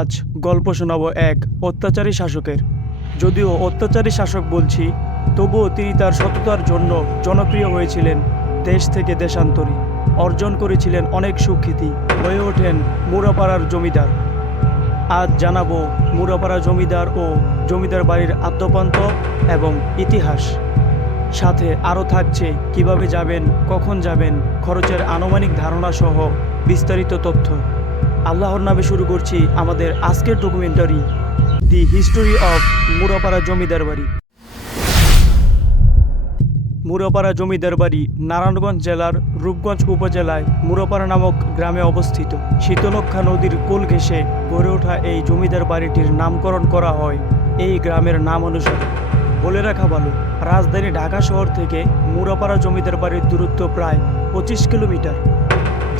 আজ গল্প শোনাবো এক অত্যাচারী শাসকের। যদিও অত্যাচারী শাসক বলছি, তবুও তিনি তার সততার জন্য জনপ্রিয় হয়েছিলেন দেশ থেকে দেশান্তরে, অর্জন করেছিলেন অনেক সুখ্যাতি, হয়ে ওঠেন মুরাপাড়ার জমিদার। আজ জানাবো মুরাপাড়া জমিদার ও জমিদার বাড়ির আদ্যোপান্ত এবং ইতিহাস। সাথে আরও থাকছে কিভাবে যাবেন, কখন যাবেন, খরচের আনুমানিক ধারণা সহ বিস্তারিত তথ্য। আল্লাহর নামে শুরু করছি আমাদের আজকের documentary, the history of Murapara জমিদার বাড়ি। মুরাপাড়া জমিদার বাড়ি নারায়ণগঞ্জ জেলার রূপগঞ্জ উপজেলায় মুরাপাড়া নামক গ্রামে অবস্থিত। শীতলক্ষ্যা নদীর কোল ঘেঁষে গড়ে ওঠা এই জমিদার বাড়িটির নামকরণ করা হয় এই গ্রামের নাম অনুসারে। বলে রাখা ভালো, রাজধানী ঢাকা শহর থেকে মুরাপাড়া জমিদার বাড়ির দূরত্ব প্রায় 25 কিলোমিটার।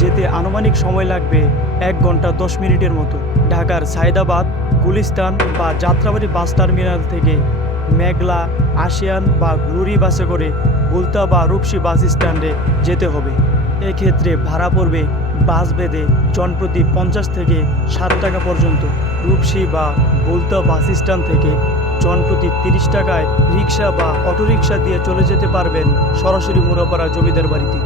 যেতে আনুমানিক সময় লাগবে 1 ঘন্টা 10 মিনিটের মতো। ঢাকার সায়দাবাদ, গুলিস্তান বা যাত্রাবাড়ি বাস টার্মিনাল থেকে মেঘলা, আশিয়ান বা গ্লোরি বাসে করে বুলতা বা রূপসী বাস স্ট্যান্ডে যেতে হবে। এক্ষেত্রে ভাড়া পড়বে বাস ভেদে জনপ্রতি 50 থেকে 60 টাকা পর্যন্ত। রূপসী বা বুলতা বাস স্ট্যান্ড থেকে জনপ্রতি 30 টাকায় রিক্সা বা অটোরিকশা দিয়ে চলে যেতে পারবেন সরাসরি মুরাপাড়া জমিদার বাড়িতে।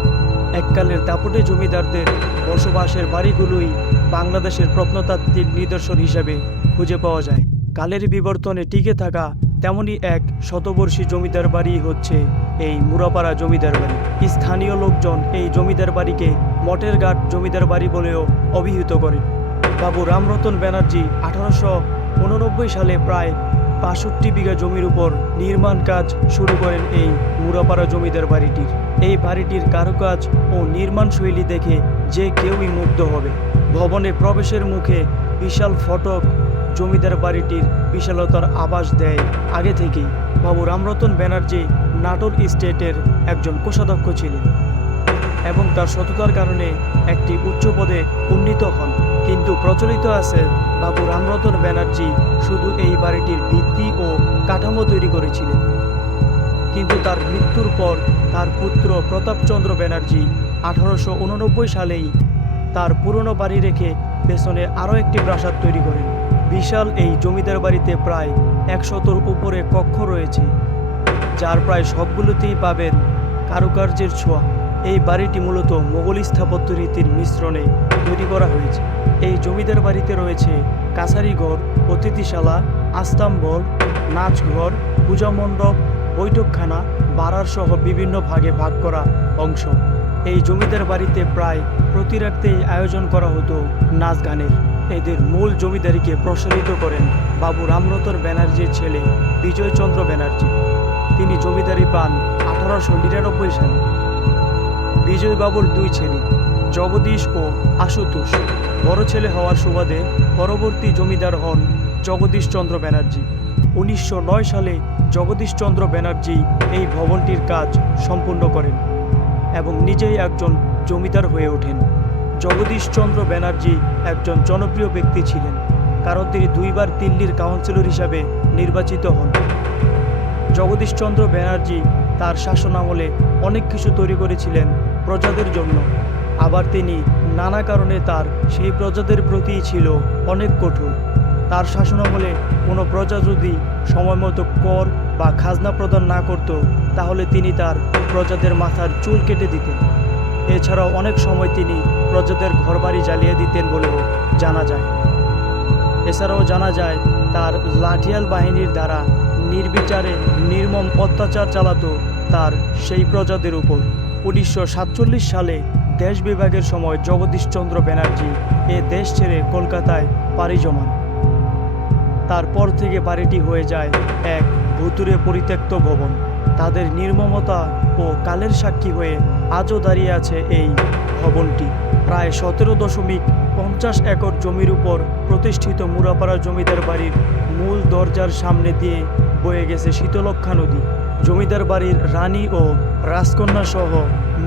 এককালের দাপটে জমিদারদের বসবাসের বাড়িগুলোই বাংলাদেশের প্রত্নতাত্ত্বিক নিদর্শন হিসাবে খুঁজে পাওয়া যায়। কালের বিবর্তনে টিকে থাকা তেমনই এক শতবর্ষী জমিদার বাড়ি হচ্ছে এই মুরাপাড়া জমিদার বাড়ি। স্থানীয় লোকজন এই জমিদার বাড়িকে মঠের ঘাট জমিদার বাড়ি বলেও অভিহিত করে। বাবু রামরতন ব্যানার্জি 1889 সালে প্রায় 62 বিঘা জমির উপর নির্মাণ কাজ শুরু করেন এই মুরাপাড়া জমিদার বাড়িটির। এই বাড়িটির কারুকাজ ও নির্মাণ শৈলী দেখে যে কেউই মুগ্ধ হবে। ভবনে প্রবেশের মুখে বিশাল ফটক জমিদার বাড়িটির বিশালতার আভাস দেয় আগে থেকেই। বাবু রামরতন ব্যানার্জি নাটোর স্টেটের একজন কোষাধ্যক্ষ ছিলেন এবং তার সততার কারণে একটি উচ্চ পদে উন্নীত হন। কিন্তু প্রচলিত আছে বাবু রামরতন ব্যানার্জি শুধু এই বাড়িটির ভিত্তি ও কাঠামো তৈরি করেছিলেন, কিন্তু তার মৃত্যুর পর তার পুত্র প্রতাপচন্দ্র ব্যানার্জি 1889 সালেই তার পুরনো বাড়ি রেখে পেছনে আরও একটি প্রাসাদ তৈরি করেন। বিশাল এই জমিদার বাড়িতে প্রায় 100-র উপরে কক্ষ রয়েছে, যার প্রায় সবগুলোতেই পাবেন কারুকার্যের ছোঁয়া। এই বাড়িটি মূলত মোগল স্থাপত্য রীতির মিশ্রণে তৈরি করা হয়েছে। এই জমিদার বাড়িতে রয়েছে কাছারিঘর, অতিথিশালা, আস্তাম্বল, নাচঘর, পূজা মণ্ডপ, বৈঠকখানা, বাড়ার সহ বিভিন্ন ভাগে ভাগ করা অংশ। এই জমিদার বাড়িতে প্রায় প্রতি রাতেই আয়োজন করা হতো নাচ গানের। এদের মূল জমিদারিকে প্রসারিত করেন বাবু রামরতন ব্যানার্জির ছেলে বিজয়চন্দ্র ব্যানার্জি। তিনি জমিদারি পান 1899 সালে। বিজয়বাবুর 2 ছেলে জগদীশ ও আশুতোষ। বড় ছেলে হওয়ার সুবাদে পরবর্তী জমিদার হন জগদীশচন্দ্র ব্যানার্জি। 1909 সালে জগদীশচন্দ্র ব্যানার্জি এই ভবনটির কাজ সম্পূর্ণ করেন এবং নিজেই একজন জমিদার হয়ে ওঠেন। জগদীশচন্দ্র ব্যানার্জি একজন জনপ্রিয় ব্যক্তি ছিলেন, কারণ তিনি 2 বার দিল্লির কাউন্সিলর হিসাবে নির্বাচিত হন। জগদীশচন্দ্র ব্যানার্জি তার শাসনামলে অনেক কিছু তৈরি করেছিলেন প্রজাদের জন্য। আবার তিনি নানা কারণে তার সেই প্রজাদের প্রতি ছিল অনেক কঠোর। তার শাসনামলে কোনো প্রজা যদি সময়মতো কর বা খাজনা প্রদান না করত, তাহলে তিনি তার প্রজাদের মাথার চুল কেটে দিতেন। এছাড়াও অনেক সময় তিনি প্রজাদের ঘরবাড়ি জ্বালিয়ে দিতেন বলেও জানা যায়। এছাড়াও জানা যায় তার লাঠিয়াল বাহিনীর দ্বারা নির্বিচারে নির্মম অত্যাচার চালাতো তার সেই প্রজাদের উপর। 1947 সালে দেশ বিভাগের সময় জগদীশচন্দ্র ব্যানার্জি এ দেশ ছেড়ে কলকাতায় পাড়ি জমান। তারপর থেকে বাড়িটি হয়ে যায় এক ভুতুড়ে পরিত্যক্ত ভবন। তাদের নির্মমতা ও কালের সাক্ষী হয়ে আজও দাঁড়িয়ে আছে এই ভবনটি। প্রায় 17.50 একর জমির উপর প্রতিষ্ঠিত মুরাপাড়া জমিদার বাড়ির মূল দরজার সামনে দিয়ে বয়ে গেছে শীতলক্ষ্যা নদী। জমিদার বাড়ির রানী ও রাজকন্যা সহ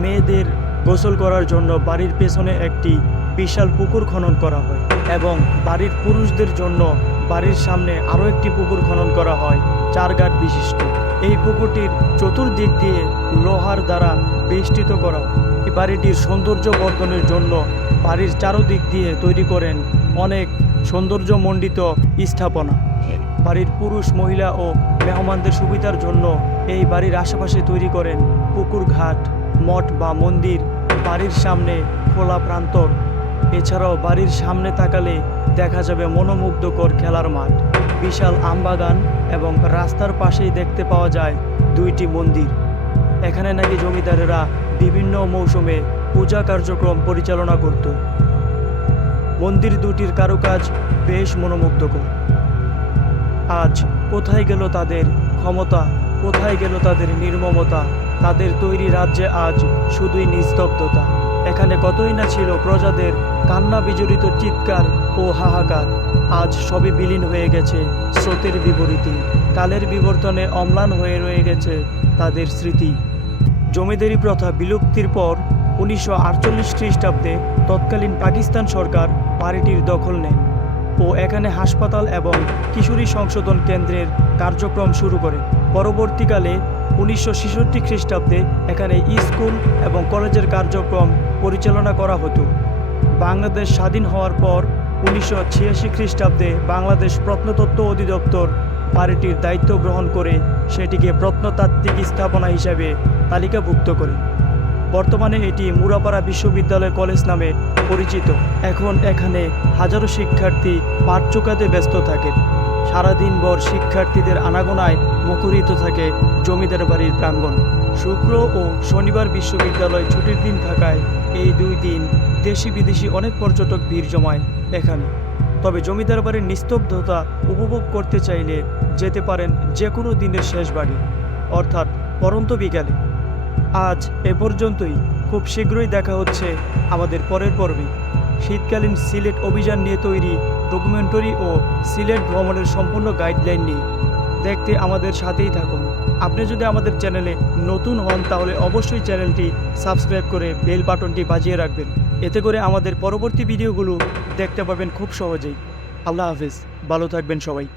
মেয়েদের গোসল করার জন্য বাড়ির পেছনে একটি বিশাল পুকুর খনন করা হয় এবং বাড়ির পুরুষদের জন্য বাড়ির সামনে আরও একটি পুকুর খনন করা হয় 4 ঘাট বিশিষ্ট। এই পুকুরটির চতুর্দিক দিয়ে লোহার দ্বারা বেষ্টিত করা হয়। এই বাড়িটির সৌন্দর্য বর্ধনের জন্য বাড়ির চারদিক দিয়ে তৈরি করেন অনেক সৌন্দর্যমণ্ডিত স্থাপনা। বাড়ির পুরুষ, মহিলা ও মেহমানদের সুবিধার জন্য এই বাড়ির আশেপাশে তৈরি করেন পুকুর ঘাট, মঠ বা মন্দির, বাড়ির সামনে খোলা প্রান্তর। এছাড়াও বাড়ির সামনে তাকালে দেখা যাবে মনোমুগ্ধকর খেলার মাঠ, বিশাল আমবাগান এবং রাস্তার পাশেই দেখতে পাওয়া যায় 2টি মন্দির। এখানে নাকি জমিদারেরা বিভিন্ন মৌসুমে পূজা কার্যক্রম পরিচালনা করত। মন্দির দুটির কারুকাজ বেশ মনোমুগ্ধকর। আজ কোথায় গেল তাদের ক্ষমতা, কোথায় গেল তাদের নির্মমতা? তাদের তৈরি রাজ্যে আজ শুধুই নিস্তব্ধতা। এখানে কতই না ছিল প্রজাদের কান্না বিজড়িত চিৎকার ও হাহাকার। আজ সবই বিলীন হয়ে গেছে স্রোতের বিপরীতে। কালের বিবর্তনে অম্লান হয়ে রয়ে গেছে তাদের স্মৃতি। জমিদারি প্রথা বিলুপ্তির পর 1948 খ্রিস্টাব্দে তৎকালীন পাকিস্তান সরকার বাড়িটির দখল নেন ও এখানে হাসপাতাল এবং কিশোরী সংশোধন কেন্দ্রের কার্যক্রম শুরু করে। পরবর্তীকালে 1966 খ্রিস্টাব্দে এখানে স্কুল এবং কলেজের কার্যক্রম পরিচালনা করা হতো। বাংলাদেশ স্বাধীন হওয়ার পর 1986 খ্রিস্টাব্দে বাংলাদেশ প্রত্নতত্ত্ব অধিদপ্তর বাড়িটির দায়িত্ব গ্রহণ করে সেটিকে প্রত্নতাত্ত্বিক স্থাপনা হিসাবে তালিকাভুক্ত করে। বর্তমানে এটি মুরাপাড়া বিশ্ববিদ্যালয় কলেজ নামে পরিচিত। এখন এখানে হাজারো শিক্ষার্থী পাঠ চোকাতে ব্যস্ত থাকেন। সারাদিনভর শিক্ষার্থীদের আনাগোনায় মুখরিত থাকে জমিদার বাড়ির প্রাঙ্গণ। শুক্র ও শনিবার বিশ্ববিদ্যালয় ছুটির দিন থাকায় এই 2 দিন দেশি বিদেশি অনেক পর্যটক ভিড় জমায় এখানে। তবে জমিদার বাড়ির নিস্তব্ধতা উপভোগ করতে চাইলে যেতে পারেন যে কোনো দিনের শেষ বাড়ি, অর্থাৎ পরন্ত বিকালে। আজ এ পর্যন্তই। খুব শীঘ্রই দেখা হচ্ছে আমাদের পরের পর্বে। শীতকালীন সিলেট অভিযান নিয়ে তৈরি ডকুমেন্টারি ও সিলেট ভ্রমণের সম্পূর্ণ গাইডলাইন নিয়ে। দেখতে আমাদের সাথেই থাকুন। আপনি যদি আমাদের চ্যানেলে নতুন হন তাহলে অবশ্যই চ্যানেলটি সাবস্ক্রাইব করে বেল বাটনটি বাজিয়ে রাখবেন। এতে করে আমাদের পরবর্তী ভিডিওগুলো দেখতে পাবেন খুব সহজেই। আল্লাহ হাফেজ, ভালো থাকবেন সবাই।